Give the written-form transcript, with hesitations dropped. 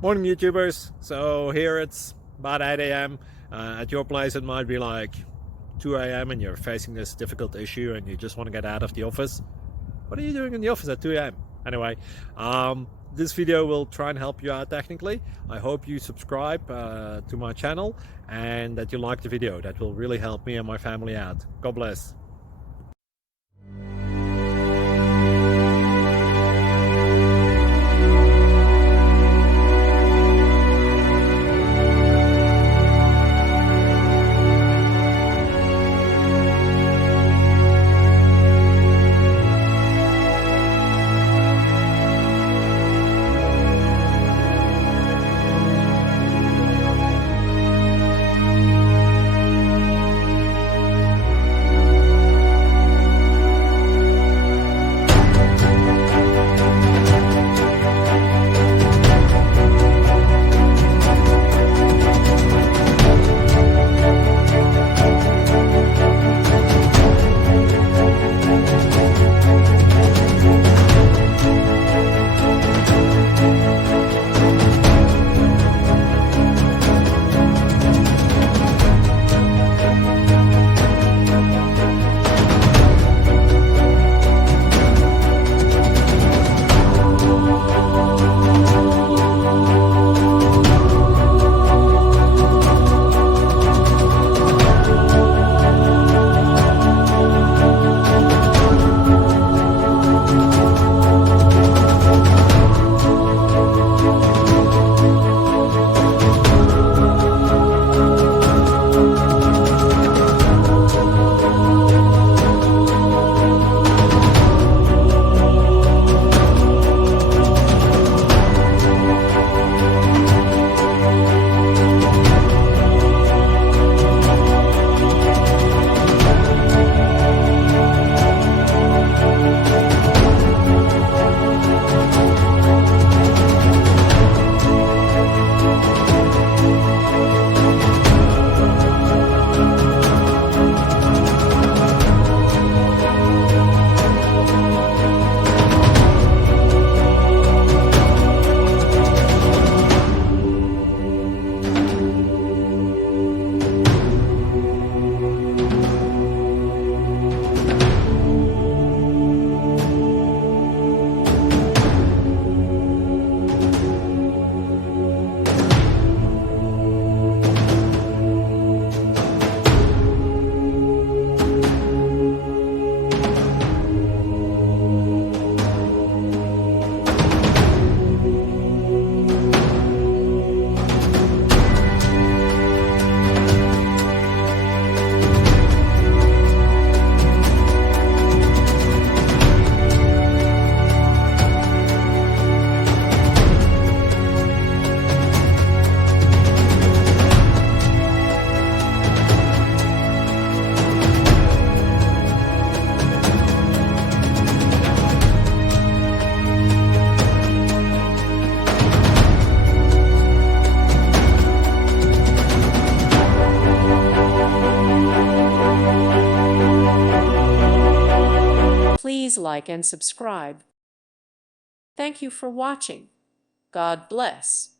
Morning YouTubers. So here it's about 8 a.m. At your place it might be like 2 a.m. and you're facing this difficult issue and you just want to get out of the office. What are you doing in the office at 2 a.m.? Anyway, this video will try and help you out technically. I hope you subscribe to my channel and that you like the video. That will really help me and my family out. God bless. Please like and subscribe. Thank you for watching. God bless.